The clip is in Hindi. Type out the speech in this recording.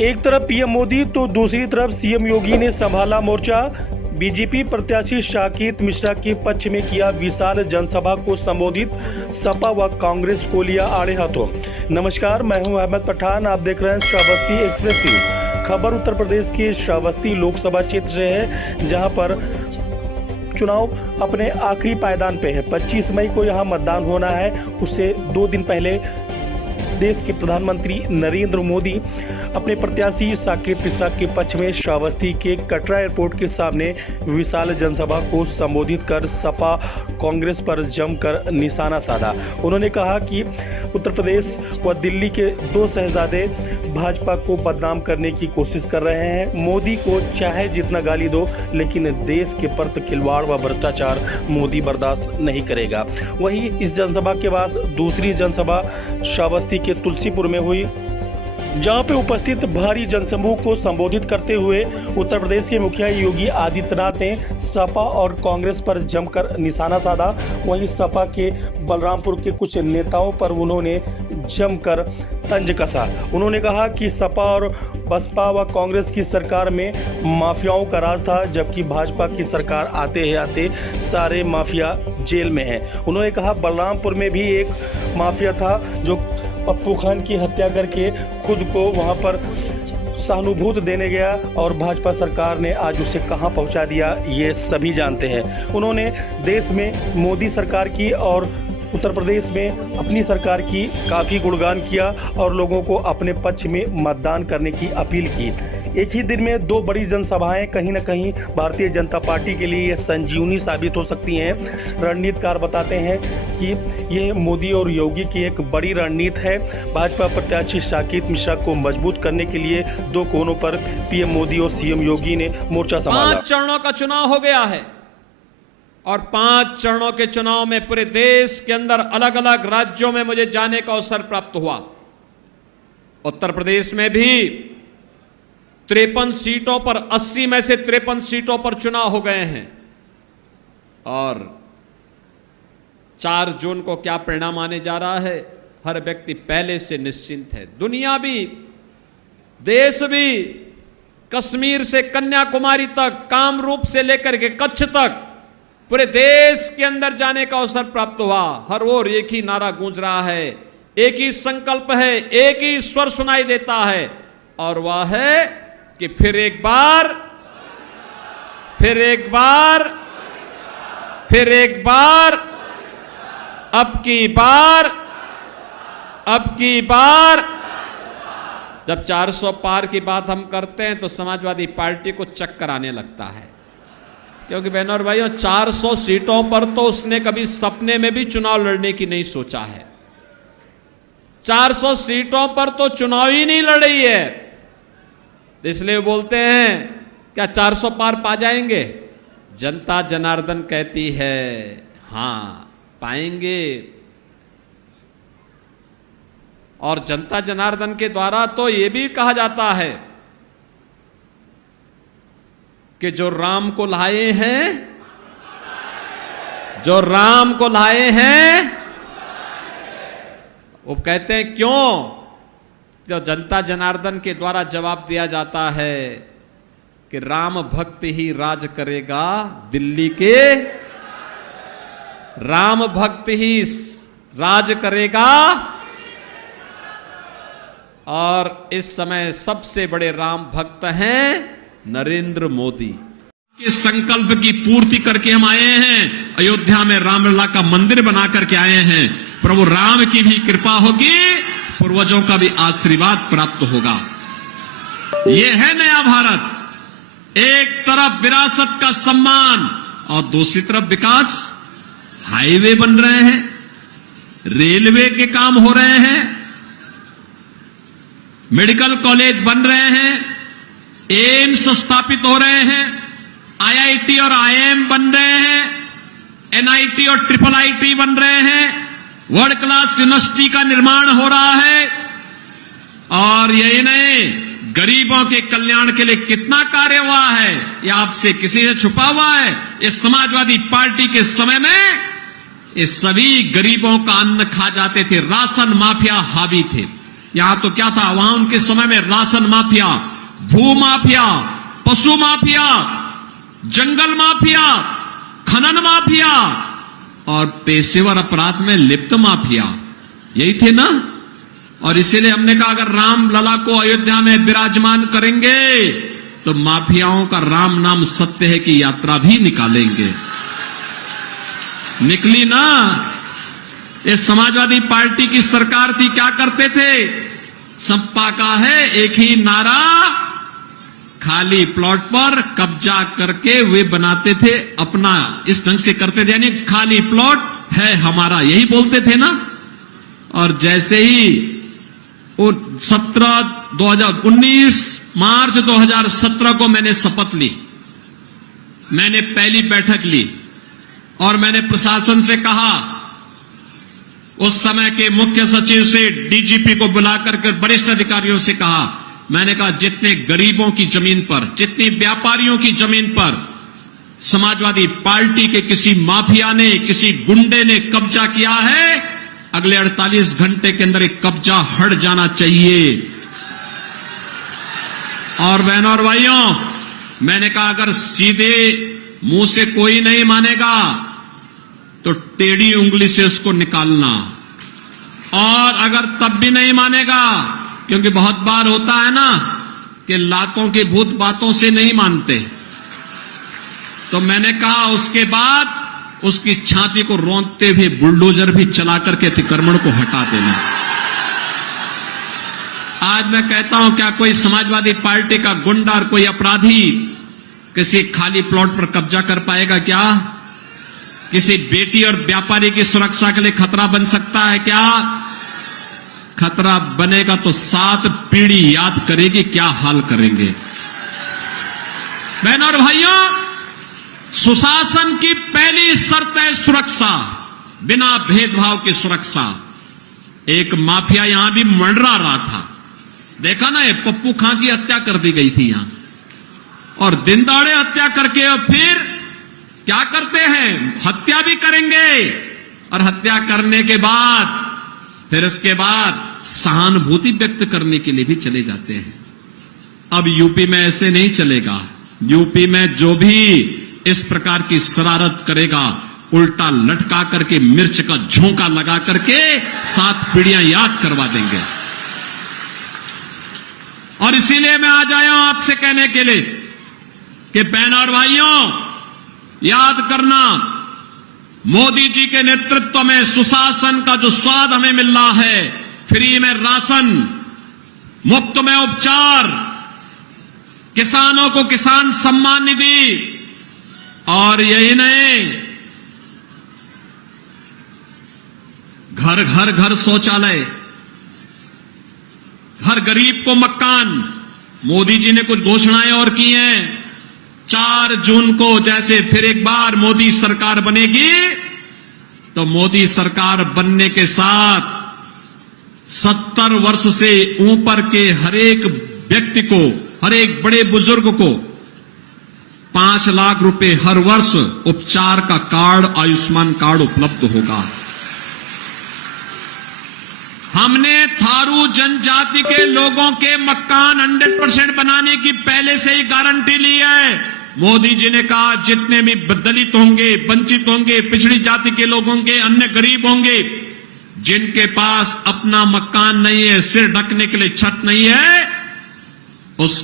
एक तरफ पीएम मोदी तो दूसरी तरफ सीएम योगी ने संभाला मोर्चा। बीजेपी प्रत्याशी साकेत मिश्रा के पक्ष में किया विशाल जनसभा को संबोधित। सपा व कांग्रेस को लिया आड़े हाथों। नमस्कार, मैं हूं अहमद पठान, आप देख रहे हैं श्रावस्ती एक्सप्रेस टीवी। खबर उत्तर प्रदेश के श्रावस्ती लोकसभा क्षेत्र से है, जहां पर चुनाव अपने आखिरी पायदान पे है। 25 मई को यहां मतदान होना है। उससे 2 दिन पहले देश के प्रधानमंत्री नरेंद्र मोदी अपने प्रत्याशी साकेत मिश्रा के पक्ष में श्रावस्ती के कटरा एयरपोर्ट के सामने विशाल जनसभा को संबोधित कर सपा कांग्रेस पर जमकर निशाना साधा। उन्होंने कहा कि उत्तर प्रदेश व दिल्ली के 2 शहजादे भाजपा को बदनाम करने की कोशिश कर रहे हैं। मोदी को चाहे जितना गाली दो, लेकिन देश के प्रति खिलवाड़ व भ्रष्टाचार मोदी बर्दाश्त नहीं करेगा। वहीं इस जनसभा के बाद दूसरी जनसभा श्रावस्ती के तुलसीपुर में हुई, जहां पे उपस्थित भारी जनसमूह को संबोधित करते हुए उत्तर प्रदेश के मुखिया योगी आदित्यनाथ ने सपा और कांग्रेस पर जमकर निशाना साधा। वहीं सपा के बलरामपुर के कुछ नेताओं पर उन्होंने जमकर तंज कसा। उन्होंने कहा कि सपा और बसपा व कांग्रेस की सरकार में माफियाओं का राज था, जबकि भाजपा की सरकार आते आते सारे माफिया जेल में हैं। उन्होंने कहा बलरामपुर में भी एक माफिया था जो पप्पू खान की हत्या करके खुद को वहां पर सहानुभूत देने गया, और भाजपा सरकार ने आज उसे कहां पहुंचा दिया ये सभी जानते हैं। उन्होंने देश में मोदी सरकार की और उत्तर प्रदेश में अपनी सरकार की काफ़ी गुणगान किया और लोगों को अपने पक्ष में मतदान करने की अपील की। एक ही दिन में 2 बड़ी जनसभाएं कहीं न कहीं भारतीय जनता पार्टी के लिए संजीवनी साबित हो सकती हैं। रणनीतिकार बताते हैं कि यह मोदी और योगी की एक बड़ी रणनीति है। भाजपा प्रत्याशी साकेत मिश्रा को मजबूत करने के लिए 2 कोनों पर पीएम मोदी और सीएम योगी ने मोर्चा संभाला। 5 चरणों का चुनाव हो गया है और 5 चरणों के चुनाव में पूरे देश के अंदर अलग अलग राज्यों में मुझे जाने का अवसर प्राप्त हुआ। उत्तर प्रदेश में भी 53 सीटों पर 80 में से 53 सीटों पर चुनाव हो गए हैं, और 4 जून को क्या परिणाम आने जा रहा है, हर व्यक्ति पहले से निश्चिंत है। दुनिया भी, देश भी, कश्मीर से कन्याकुमारी तक, कामरूप से लेकर के कच्छ तक पूरे देश के अंदर जाने का अवसर प्राप्त हुआ। हर ओर एक ही नारा गूंज रहा है, एक ही संकल्प है, एक ही स्वर सुनाई देता है, और वह है कि फिर एक बार, फिर एक बार, फिर एक बार, अब की बार, अब की बार। जब 400 पार की बात हम करते हैं तो समाजवादी पार्टी को चक्कर आने लगता है, क्योंकि बहनों और भाइयों 400 सीटों पर तो उसने कभी सपने में भी चुनाव लड़ने की नहीं सोचा है। 400 सीटों पर तो चुनाव ही नहीं लड़ी है, इसलिए बोलते हैं क्या 400 पार पा जाएंगे। जनता जनार्दन कहती है हां पाएंगे, और जनता जनार्दन के द्वारा तो यह भी कहा जाता है कि जो राम को लाए हैं, जो राम को लाए हैं, वो कहते हैं क्यों, तो जनता जनार्दन के द्वारा जवाब दिया जाता है कि राम भक्त ही राज करेगा दिल्ली के, राम भक्त ही राज करेगा। और इस समय सबसे बड़े राम भक्त हैं नरेंद्र मोदी। इस संकल्प की पूर्ति करके हम आए हैं। अयोध्या में रामलला का मंदिर बना करके आए हैं। प्रभु राम की भी कृपा होगी, पूर्वजों का भी आशीर्वाद प्राप्त होगा। यह है नया भारत। एक तरफ विरासत का सम्मान और दूसरी तरफ विकास। हाईवे बन रहे हैं, रेलवे के काम हो रहे हैं, मेडिकल कॉलेज बन रहे हैं, एम्स स्थापित हो रहे हैं, आईआईटी और आईएम बन रहे हैं, एनआईटी और ट्रिपल आईटी बन रहे हैं, वर्ल्ड क्लास यूनिवर्सिटी का निर्माण हो रहा है। और यही नहीं, गरीबों के कल्याण के लिए कितना कार्य हुआ है, यह आपसे किसी से छुपा हुआ है। इस समाजवादी पार्टी के समय में ये सभी गरीबों का अन्न खा जाते थे, राशन माफिया हावी थे। यहां तो क्या था, वहां उनके समय में राशन माफिया, भू माफिया, पशु माफिया, जंगल माफिया, खनन माफिया और पेशेवर अपराध में लिप्त माफिया, यही थे ना। और इसीलिए हमने कहा अगर राम लला को अयोध्या में विराजमान करेंगे तो माफियाओं का राम नाम सत्य है की यात्रा भी निकालेंगे। निकली ना। ये समाजवादी पार्टी की सरकार थी, क्या करते थे, सपा का है एक ही नारा, खाली प्लॉट पर कब्जा करके वे बनाते थे अपना, इस ढंग से करते थे, यानी खाली प्लॉट है हमारा, यही बोलते थे ना। और जैसे ही 2019 मार्च 2017 को मैंने शपथ ली, मैंने पहली बैठक ली और मैंने प्रशासन से कहा, उस समय के मुख्य सचिव से डीजीपी को बुलाकर के वरिष्ठ अधिकारियों से कहा, मैंने कहा जितने गरीबों की जमीन पर, जितनी व्यापारियों की जमीन पर समाजवादी पार्टी के किसी माफिया ने, किसी गुंडे ने कब्जा किया है, अगले 48 घंटे के अंदर एक कब्जा हट जाना चाहिए। और बहनों और भाइयों, मैंने कहा अगर सीधे मुंह से कोई नहीं मानेगा तो टेढ़ी उंगली से उसको निकालना, और अगर तब भी नहीं मानेगा, क्योंकि बहुत बार होता है ना कि लातों के भूत बातों से नहीं मानते, तो मैंने कहा उसके बाद उसकी छाती को रौंदते हुए बुलडोजर भी चला करके अतिक्रमण को हटा देना। आज मैं कहता हूं, क्या कोई समाजवादी पार्टी का गुंडा और कोई अपराधी किसी खाली प्लॉट पर कब्जा कर पाएगा क्या? किसी बेटी और व्यापारी की सुरक्षा के लिए खतरा बन सकता है क्या? खतरा बनेगा तो 7 पीढ़ी याद करेगी क्या हाल करेंगे। बहनों और भाइयों, सुशासन की पहली शर्त है सुरक्षा, बिना भेदभाव की सुरक्षा। एक माफिया यहां भी मंडरा रहा था, देखा ना, ये पप्पू खां की हत्या कर दी गई थी यहां, और दिन दहाड़े हत्या करके और फिर क्या करते हैं, हत्या भी करेंगे, और हत्या करने के बाद फिर इसके बाद सहानुभूति व्यक्त करने के लिए भी चले जाते हैं। अब यूपी में ऐसे नहीं चलेगा। यूपी में जो भी इस प्रकार की शरारत करेगा, उल्टा लटका करके मिर्च का झोंका लगा करके 7 पीढ़ियां याद करवा देंगे। और इसीलिए मैं आज आया हूं आपसे कहने के लिए कि बहनों और भाइयों, याद करना, मोदी जी के नेतृत्व में सुशासन का जो स्वाद हमें मिल रहा है, फ्री में राशन, मुफ्त में उपचार, किसानों को किसान सम्मान निधि, और यही नहीं, घर घर घर शौचालय, हर गरीब को मकान। मोदी जी ने कुछ घोषणाएं और की हैं। 4 जून को जैसे फिर एक बार मोदी सरकार बनेगी, तो मोदी सरकार बनने के साथ 70 वर्ष से ऊपर के हर एक व्यक्ति को, हर एक बड़े बुजुर्ग को 5 लाख रुपए हर वर्ष उपचार का कार्ड, आयुष्मान कार्ड उपलब्ध होगा। हमने थारू जनजाति के लोगों के मकान 100% बनाने की पहले से ही गारंटी ली है। मोदी जी ने कहा जितने भी दलित होंगे, वंचित होंगे, पिछड़ी जाति के लोग होंगे, अन्य गरीब होंगे, जिनके पास अपना मकान नहीं है, सिर ढकने के लिए छत नहीं है,